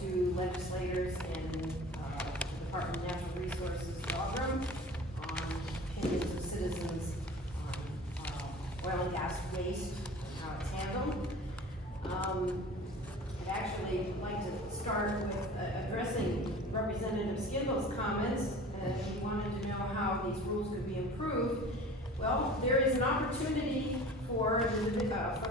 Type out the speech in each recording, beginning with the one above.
to legislators in the Department of Natural Resources dog room on opinions of citizens on oil and gas waste and how it's handled. I'd actually like to start with addressing Representative Skindle's comments. He wanted to know how these rules could be improved. Well, there is an opportunity for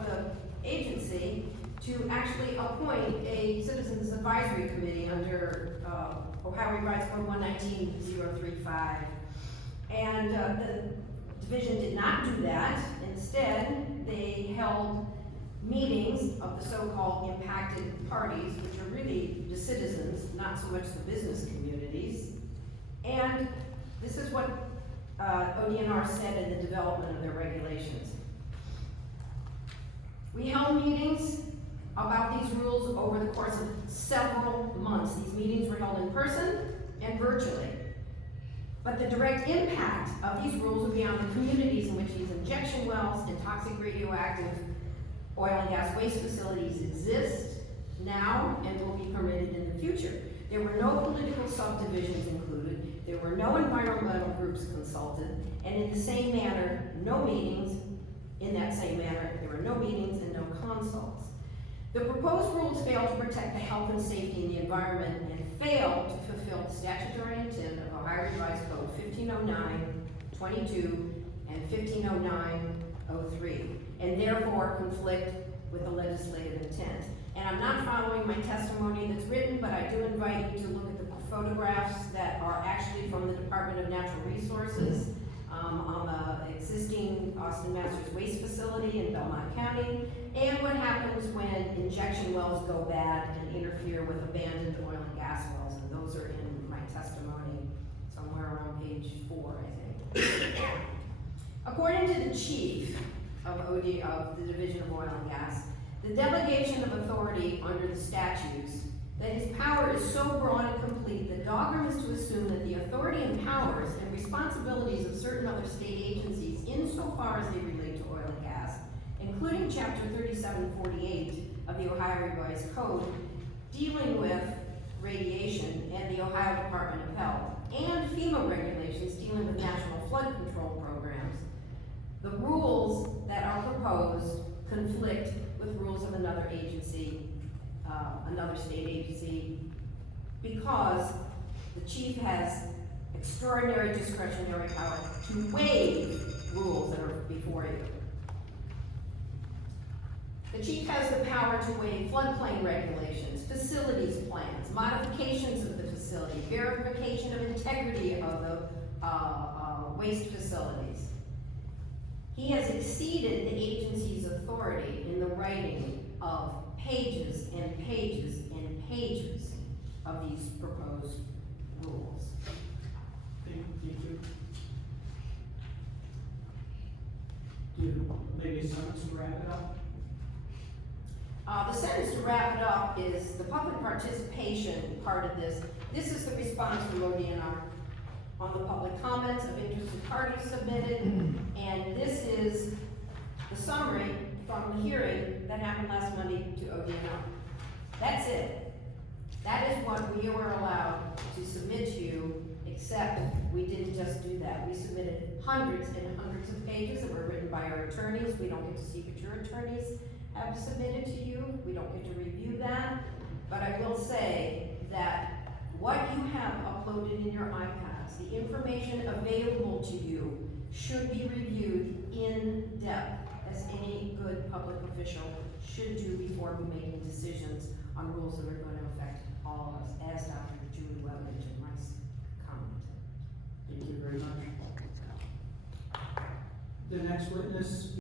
the agency to actually appoint a Citizens Advisory Committee under Ohio Revised Code 119.035. And the division did not do that. Instead, they held meetings of the so-called impacted parties, which are really the citizens, not so much the business communities. And this is what ODNR said in the development of their regulations. We held meetings about these rules over the course of several months. These meetings were held in person and virtually. But the direct impact of these rules will be on the communities in which these injection wells and toxic radioactive oil and gas waste facilities exist now and will be permitted in the future. There were no political subdivisions included. There were no environmental groups consulted. And in the same manner, no meetings. In that same manner, there were no meetings and no consults. The proposed rules fail to protect the health and safety in the environment and fail to fulfill the statutory intent of Ohio Revised Code 1509-22 and 1509-03, and therefore conflict with the legislative intent. And I'm not following my testimony that's written, but I do invite you to look at the photographs that are actually from the Department of Natural Resources on the existing Austin Masters waste facility in Belmont County, and what happens when injection wells go bad and interfere with abandoned oil and gas wells. And those are in my testimony somewhere around page 4, I think. According to the chief of the Division of Oil and Gas, the delegation of authority under the statutes, that his power is so broad and complete that Dogrum is to assume that the authority and powers and responsibilities of certain other state agencies insofar as they relate to oil and gas, including Chapter 3748 of the Ohio Revised Code, dealing with radiation, and the Ohio Department of Health, and FEMA regulations dealing with national flood control programs, the rules that are proposed conflict with rules of another agency, another state agency, because the chief has extraordinary discretionary power to waive rules that are before you. The chief has the power to waive floodplain regulations, facilities plans, modifications of the facility, verification of integrity of the waste facilities. He has exceeded the agency's authority in the writing of pages and pages and pages of these proposed rules. Thank you. Do you maybe a sentence to wrap it up? The sentence to wrap it up is the public participation part of this. This is the response from ODNR on the public comments of interested parties submitted, and this is the summary from the hearing that happened last Monday to ODNR. That's it. That is what we were allowed to submit to you, except we didn't just do that. We submitted hundreds and hundreds of pages that were written by our attorneys. We don't get to see what your attorneys have submitted to you. We don't get to review that. But I will say that what you have uploaded in your iPads, the information available to you, should be reviewed in depth, as any good public official should do before making decisions on rules that are going to affect all of us, as Dr. Julie Webridge and Rice commented. Thank you very much. The next witness